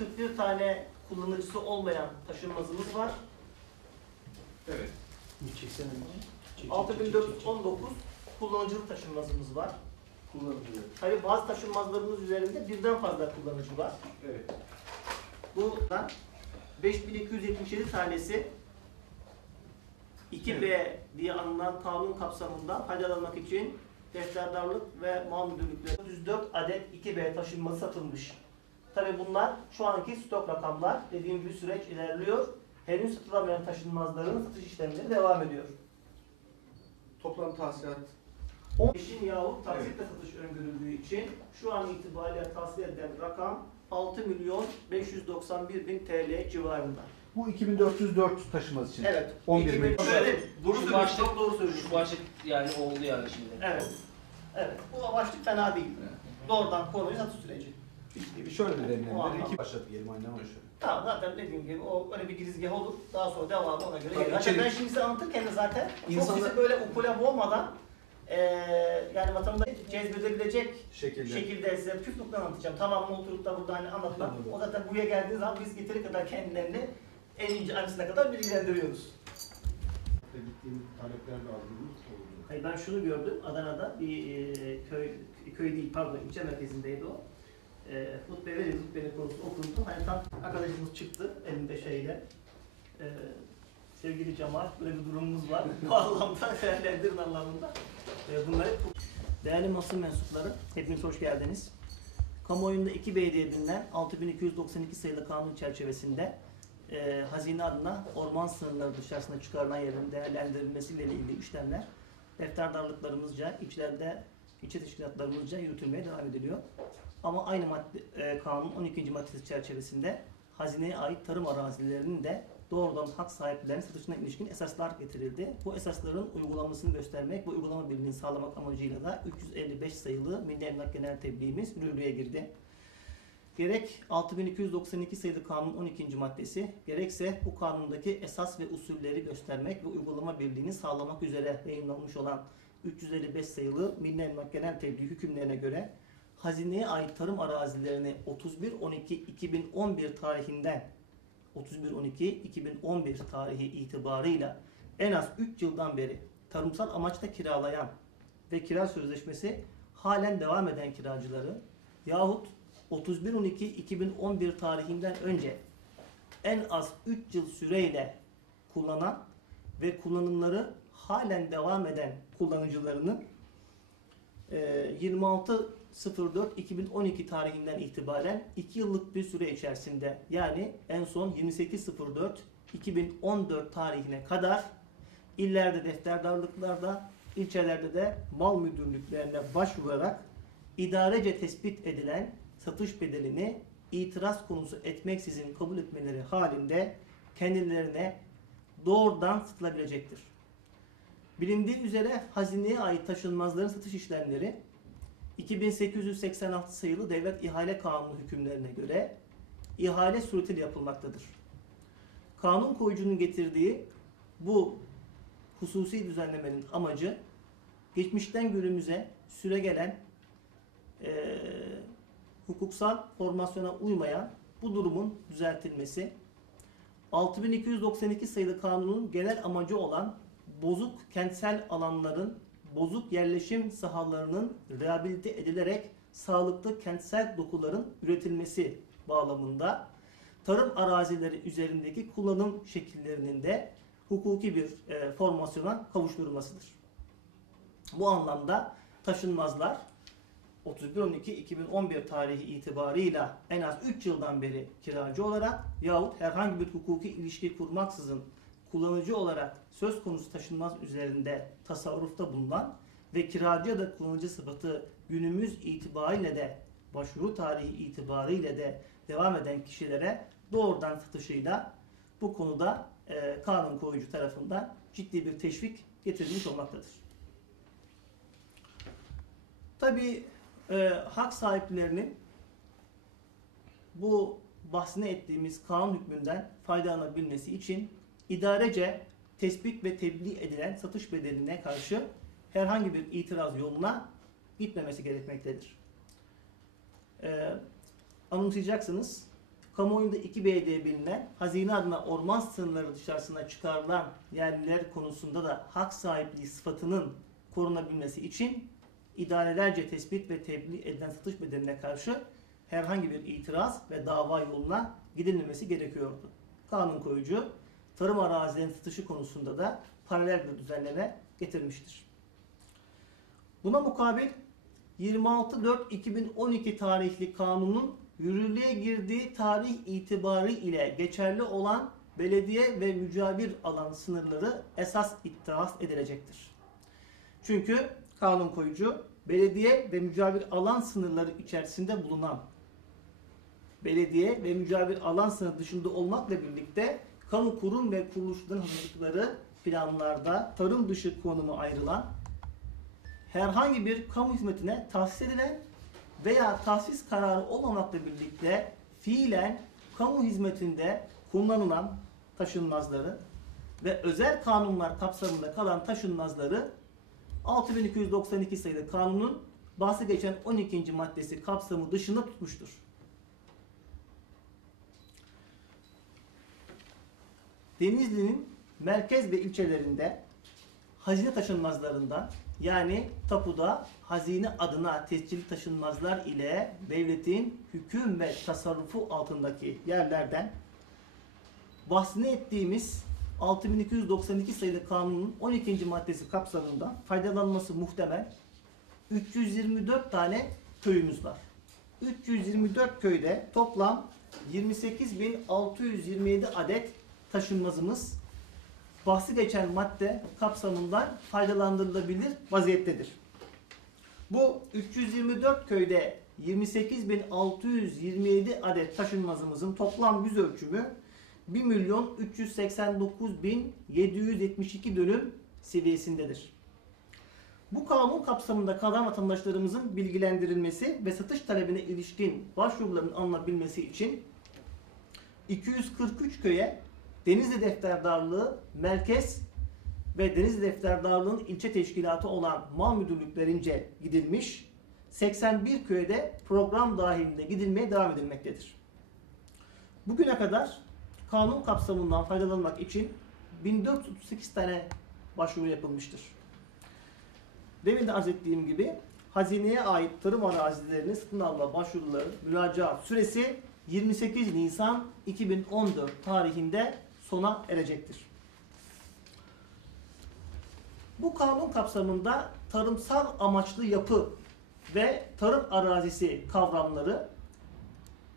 541 tane kullanıcısı olmayan taşınmazımız var. Evet. 6419 kullanıcılı taşınmazımız var. Kullanılıyor. Tabii bazı taşınmazlarımız üzerinde birden fazla kullanıcı var. Evet. Bundan 5277 tanesi 2B diye anılan kanun kapsamında faydalanmak için defterdarlık ve mal müdürlükleri 104 adet 2B taşınması satılmış. Tabii bunlar şu anki stok rakamlar. Dediğim gibi süreç ilerliyor. Henüz satılamayan taşınmazların satış işlemleri devam ediyor. Toplam tahsilat 15'in yahut taksitle satış öngörüldüğü için şu an itibariyle tahsil edilen rakam 6 milyon 591 bin TL civarında. Bu 2404 taşıması için. Evet. 11 2000 milyon. Şöyle, doğru Şu başlık- çok doğru söylüyorsun. Şu başlık yani oldu yani şimdi. Evet. Evet. Bu başlık fena değil. Doğrudan konuyu satış süreci. Bir şöyle bir O denilebilir. İki başlat diyelim aynen öyle. Tamam zaten dediğim gibi o öyle bir girizgah olur. Daha sonra devamı ona göre Tabii, gelir. Hatta içerik- ben şimdi size anlatırken de zaten çok İnsanlar- sizi böyle ukule boğmadan eee yani vatandaşı cezbedebilecek Şekilde. şekilde size püf nokta anlatacağım. Tamamını oturup da burada hani anlatmak. Anladım. O zaten buraya geldiğiniz zaman biz yeteri kadar kendilerini en ince ayrıntısına kadar bilgilendiriyoruz. gittiğim taleplerle aldığımız oldu. Hayır, ben şunu gördüm. Adana'da bir e, köy, köy değil pardon ilçe merkezindeydi o. E, hutbe verildi, hutbenin konusu okundu. Hani tam arkadaşımız çıktı elinde şeyle. E, sevgili cemaat böyle bir durumumuz var. Bu anlamda değerlendirin anlamında. E, bunları Değerli basın mensupları, hepiniz hoş geldiniz. Kamuoyunda 2 B diye bilinen 6292 sayılı kanun çerçevesinde e, hazine adına orman sınırları dışarısına çıkarılan yerin değerlendirilmesiyle ilgili işlemler defterdarlıklarımızca, içlerde ilçe teşkilatlarımızca yürütülmeye devam ediliyor. Ama aynı madde, e, kanun 12. maddesi çerçevesinde hazineye ait tarım arazilerinin de doğrudan hak sahiplerinin satışına ilişkin esaslar getirildi. Bu esasların uygulamasını göstermek ve uygulama birliğini sağlamak amacıyla da 355 sayılı Milli Emlak Genel Tebliğimiz yürürlüğe girdi. Gerek 6292 sayılı kanun 12. maddesi, gerekse bu kanundaki esas ve usulleri göstermek ve uygulama birliğini sağlamak üzere yayınlanmış olan 355 sayılı Milli Emlak Genel Tebliğ hükümlerine göre hazineye ait tarım arazilerini 31-12-2011 tarihinden 31-12-2011 tarihi itibarıyla en az 3 yıldan beri tarımsal amaçta kiralayan ve kira sözleşmesi halen devam eden kiracıları yahut 31-12-2011 tarihinden önce en az 3 yıl süreyle kullanan ve kullanımları halen devam eden kullanıcılarının 26 04-2012 tarihinden itibaren 2 yıllık bir süre içerisinde yani en son 28.04-2014 tarihine kadar illerde defterdarlıklarda, ilçelerde de mal müdürlüklerine başvurarak idarece tespit edilen satış bedelini itiraz konusu etmeksizin kabul etmeleri halinde kendilerine doğrudan satılabilecektir. Bilindiği üzere hazineye ait taşınmazların satış işlemleri 2886 sayılı Devlet İhale Kanunu hükümlerine göre ihale suretiyle yapılmaktadır. Kanun koyucunun getirdiği bu hususi düzenlemenin amacı geçmişten günümüze süre gelen eee, hukuksal formasyona uymayan bu durumun düzeltilmesi, 6292 sayılı kanunun genel amacı olan bozuk kentsel alanların, bozuk yerleşim sahalarının rehabilite edilerek sağlıklı kentsel dokuların üretilmesi bağlamında tarım arazileri üzerindeki kullanım şekillerinin de hukuki bir e, formasyona kavuşturulmasıdır. Bu anlamda taşınmazlar 31.12.2011 tarihi itibarıyla en az 3 yıldan beri kiracı olarak yahut herhangi bir hukuki ilişki kurmaksızın kullanıcı olarak söz konusu taşınmaz üzerinde tasarrufta bulunan ve kiracı ya da kullanıcı sıfatı günümüz itibariyle de başvuru tarihi itibariyle de devam eden kişilere doğrudan satışıyla bu konuda e, kanun koyucu tarafından ciddi bir teşvik getirilmiş olmaktadır. Tabii e, hak sahiplerinin bu bahsine ettiğimiz kanun hükmünden faydalanabilmesi için idarece tespit ve tebliğ edilen satış bedeline karşı herhangi bir itiraz yoluna gitmemesi gerekmektedir. E, anımsayacaksınız kamuoyunda 2B diye bilinen hazine adına orman sınırları dışarısına çıkarılan yerliler konusunda da hak sahipliği sıfatının korunabilmesi için idarelerce tespit ve tebliğ edilen satış bedeline karşı herhangi bir itiraz ve dava yoluna gidilmemesi gerekiyordu. Kanun koyucu tarım arazilerinin satışı konusunda da paralel bir düzenleme getirmiştir. Buna mukabil 26.4.2012 tarihli kanunun yürürlüğe girdiği tarih itibarı ile geçerli olan belediye ve mücavir alan sınırları esas itiraz edilecektir. Çünkü kanun koyucu belediye ve mücavir alan sınırları içerisinde bulunan belediye ve mücavir alan sınırı dışında olmakla birlikte kamu kurum ve kuruluşların hazırlıkları planlarda tarım dışı konumu ayrılan herhangi bir kamu hizmetine tahsis edilen veya tahsis kararı olmamakla birlikte fiilen kamu hizmetinde kullanılan taşınmazları ve özel kanunlar kapsamında kalan taşınmazları 6292 sayılı kanunun bahsi geçen 12. maddesi kapsamı dışında tutmuştur. Denizli'nin merkez ve ilçelerinde hazine taşınmazlarından yani tapuda hazine adına tescilli taşınmazlar ile devletin hüküm ve tasarrufu altındaki yerlerden bahsini ettiğimiz 6292 sayılı kanunun 12. maddesi kapsamında faydalanması muhtemel 324 tane köyümüz var. 324 köyde toplam 28.627 adet taşınmazımız bahsi geçen madde kapsamından faydalandırılabilir vaziyettedir. Bu 324 köyde 28.627 adet taşınmazımızın toplam yüz ölçümü 1 milyon 389 bin 772 dönüm seviyesindedir. Bu kanun kapsamında kalan vatandaşlarımızın bilgilendirilmesi ve satış talebine ilişkin başvuruların alınabilmesi için 243 köye Denizli Defterdarlığı Merkez ve Denizli Defterdarlığı'nın ilçe teşkilatı olan mal müdürlüklerince gidilmiş, 81 köye de program dahilinde gidilmeye devam edilmektedir. Bugüne kadar kanun kapsamından faydalanmak için 1438 tane başvuru yapılmıştır. Demin de arz ettiğim gibi hazineye ait tarım arazilerini satın alma başvuruları müracaat süresi 28 Nisan 2014 tarihinde sona erecektir. Bu kanun kapsamında tarımsal amaçlı yapı ve tarım arazisi kavramları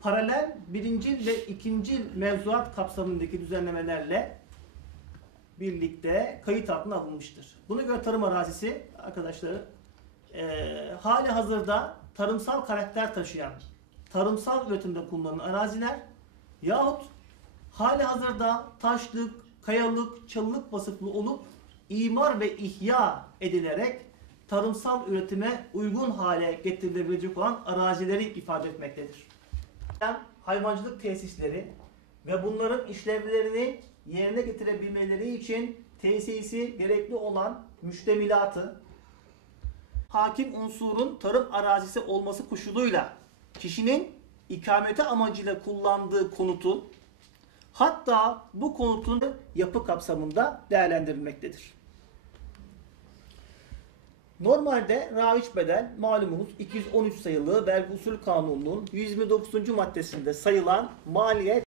paralel birinci ve ikinci mevzuat kapsamındaki düzenlemelerle birlikte kayıt altına alınmıştır. Buna göre tarım arazisi arkadaşlar e, hali hazırda tarımsal karakter taşıyan, tarımsal üretimde kullanılan araziler yahut hali hazırda taşlık, kayalık, çalılık vasıflı olup imar ve ihya edilerek tarımsal üretime uygun hale getirilebilecek olan arazileri ifade etmektedir. Hayvancılık tesisleri ve bunların işlevlerini yerine getirebilmeleri için tesisi gerekli olan müştemilatı, hakim unsurun tarım arazisi olması koşuluyla kişinin ikameti amacıyla kullandığı konutu hatta bu konutun yapı kapsamında değerlendirilmektedir. Normalde raviç bedel malumunuz 213 sayılı vergi usul kanununun 129. maddesinde sayılan maliyet